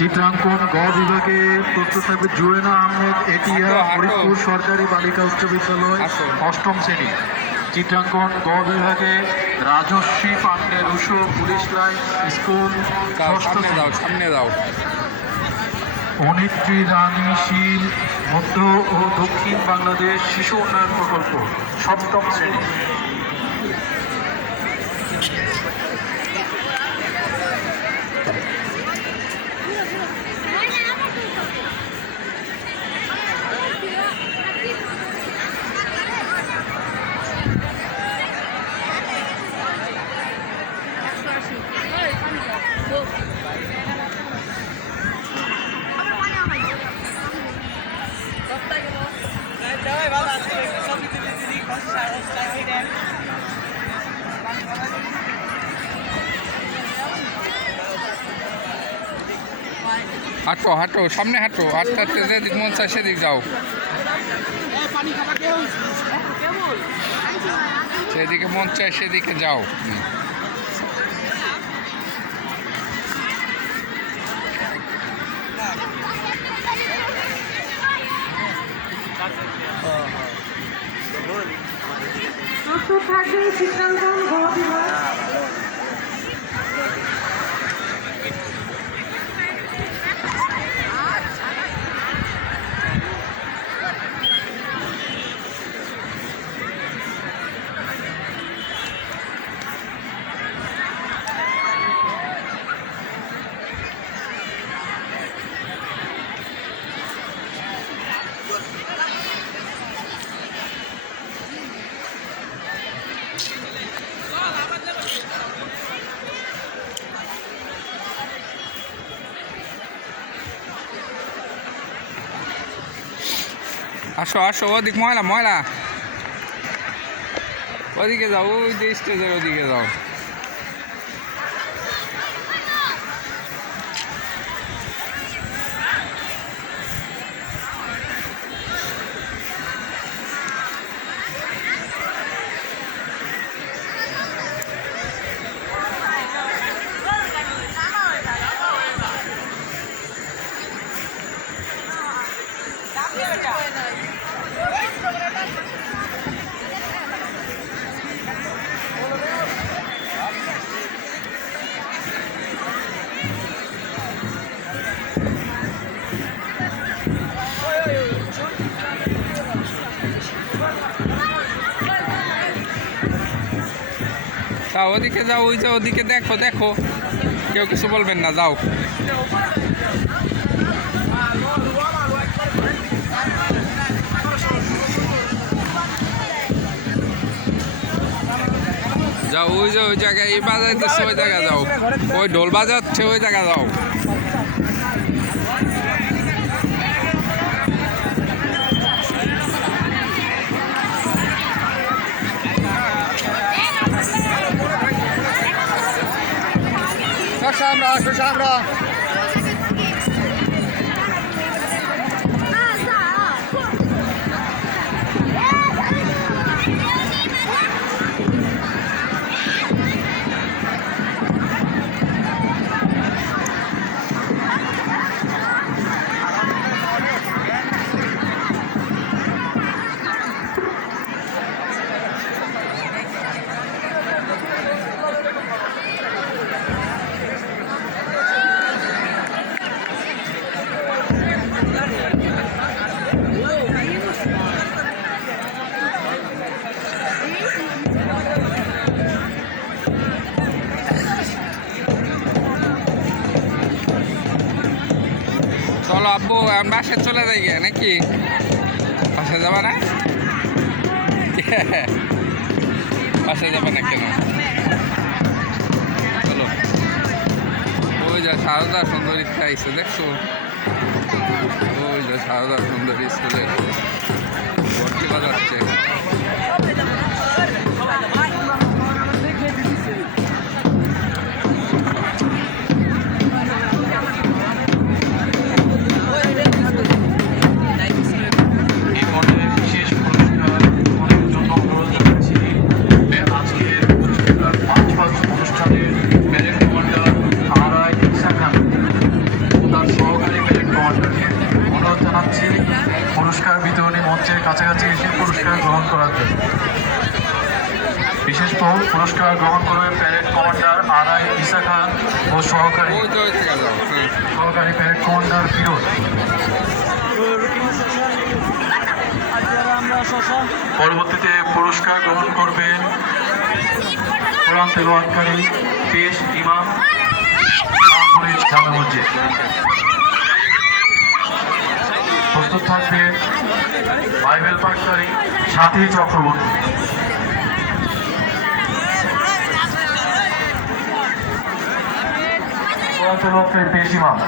চিত্রাঙ্কন গ বিভাগে প্রস্তুত থাকবে জুয়েনা আহমেদ, এটিয়া, ফরিদপুর সরকারি বালিকা উচ্চ বিদ্যালয়, অষ্টম শ্রেণী। চিত্রাঙ্কন গ বিভাগে রাজস্বী পান্ডে, রুশো, পুলিশ লাইন স্কুল, সামনে দাও। অনিত্রী রানী শীল, মধ্য ও দক্ষিণ বাংলাদেশ শিশু উন্নয়ন প্রকল্প, সপ্তম শ্রেণী। হাঁটো হাঁটো, সামনে হাঁটো, হাঁটতে হাঁটতে যেদিক মন চায় সেদিক যাও, সেদিকে মন চায় সেদিকে যাও। চিত্রাঙ্কন গ বিভাগ আসো আসো, ওদিক ময়লা ময়লা, ওদিকে যাও, ওই যে স্টেজের ওদিকে যাও। তা ওদিকে যাও, ওই যে ওদিকে দেখো দেখো, কেউ কিছু বলবেন না, যাও। যাও, ওই যে ওই জায়গায় এই বাজাইতেছে, ওই জায়গায় যাও, ওই ঢোল বাজাচ্ছে ওই জায়গায় যাও। আমরা চলো আব্বু, বাসে চলে যাই গে নাকি? বাসে যাবে না? বাসে যাবে না কেন? চলো, ওই যা সারদা সুন্দরী খাইছে দেখছো, ওই যা সারদা সুন্দরী স্কুলে ভর্তি বাজাচ্ছে। অনুষ্ঠানের কাছাকাছি এসে পুরস্কার গ্রহণ করার জন্য। বিশেষ পুরস্কার গ্রহণ করবে প্যারেড কমান্ডার আরআই ইসা খান ও সহকারী ওই তো ওই থেকে যাও, হ্যাঁ। Parade commander Firoz. পরবর্তীতে পুরস্কার গ্রহণ করবেন কোরআন তেলাওয়াতকারী পেশ ইমাম জামে মসজিদ। প্রস্তুত থাকবে বাইবেল পাঠকারী সাথী চক্রবর্তী। কোরআন তেলাওয়াতকারী পেশ ইমাম।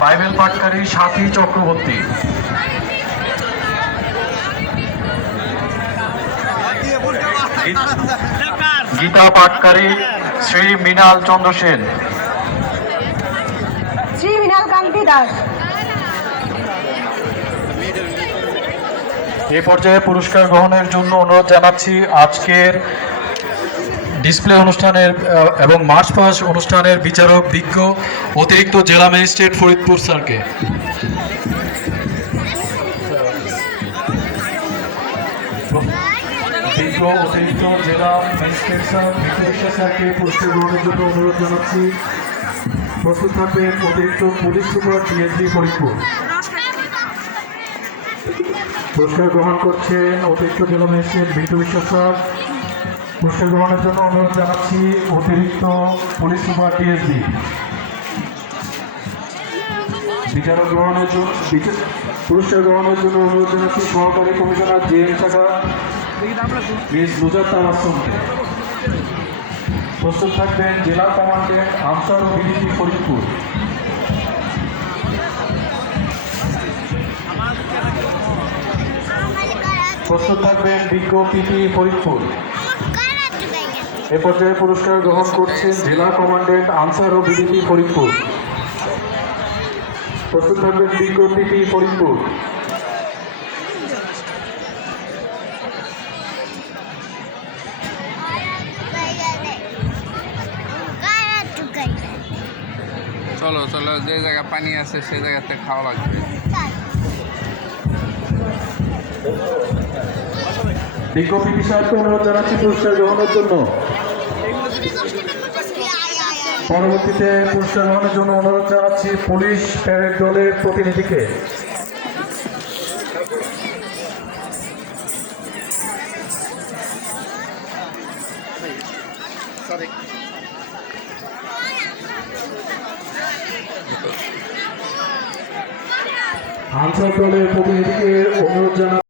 বাইবেল পাঠকারী সাথী চক্রবর্তী। গীতা পাঠকারী শ্রী মৃণাল চন্দ্র সেন। শ্রী মৃণাল কান্তি দাস। এ পর্যায়ে পুরস্কার গ্রহণের জন্য অনুরোধ জানাচ্ছি আজকের ডিসপ্লে অনুষ্ঠানের এবং মার্চ পাস অনুষ্ঠানের বিচারক বিজ্ঞ অতিরিক্ত জেলা ম্যাজিস্ট্রেট ফরিদপুর স্যারকে। বিজ্ঞ অতিরিক্ত জেলা ম্যাজিস্ট্রেট স্যার বিশ্ববিদ্যালয় স্যারকে পুরস্কার গ্রহণের জন্য অনুরোধ জানাচ্ছি। প্রস্তুত থাকবেন অতিরিক্ত পুলিশ সুপার ডিএসপি ফরিদপুর। পুরস্কার গ্রহণ করছেন অতিরিক্ত জেলা ম্যাজিস্ট্রেট বিটু বিশ্বাস স্যার। পুরস্কার গ্রহণের জন্য অনুরোধ জানাচ্ছি অতিরিক্ত পুলিশ সুপার ডিএসপি। পুরস্কার গ্রহণের জন্য অনুরোধ জানাচ্ছি সহকারী কমিশনার জেএম শাখা মিস নুজাত্তা আসলামকে। প্রস্তুত থাকবেন জেলা কমান্ডেন্ট আনসার ও বিডিপি ফরিদপুর। প্রস্তুত থাকবেন বিজ্ঞ পিপি ফরিদপুর। এ পর্যায়ে পুরস্কার গ্রহণ করছেন জেলা কমান্ডেন্ট আনসার ও বিডিপি ফরিদপুর। প্রস্তুত থাকবেন বিজ্ঞ পিপি ফরিদপুর। চলো চলো, যে জায়গায় পানি আছে সেই জায়গাতে খাওয়া লাগবে। বিজ্ঞ পিপি স্যারকে অনুরোধ জানাচ্ছি পুরস্কার গ্রহণের জন্য। পরবর্তীতে পুরস্কার গ্রহণের জন্য অনুরোধ জানাচ্ছি পুলিশ প্যারেড দলের প্রতিনিধিকে। আনসার দলের প্রতিনিধিকে অনুরোধ জানাচ্ছি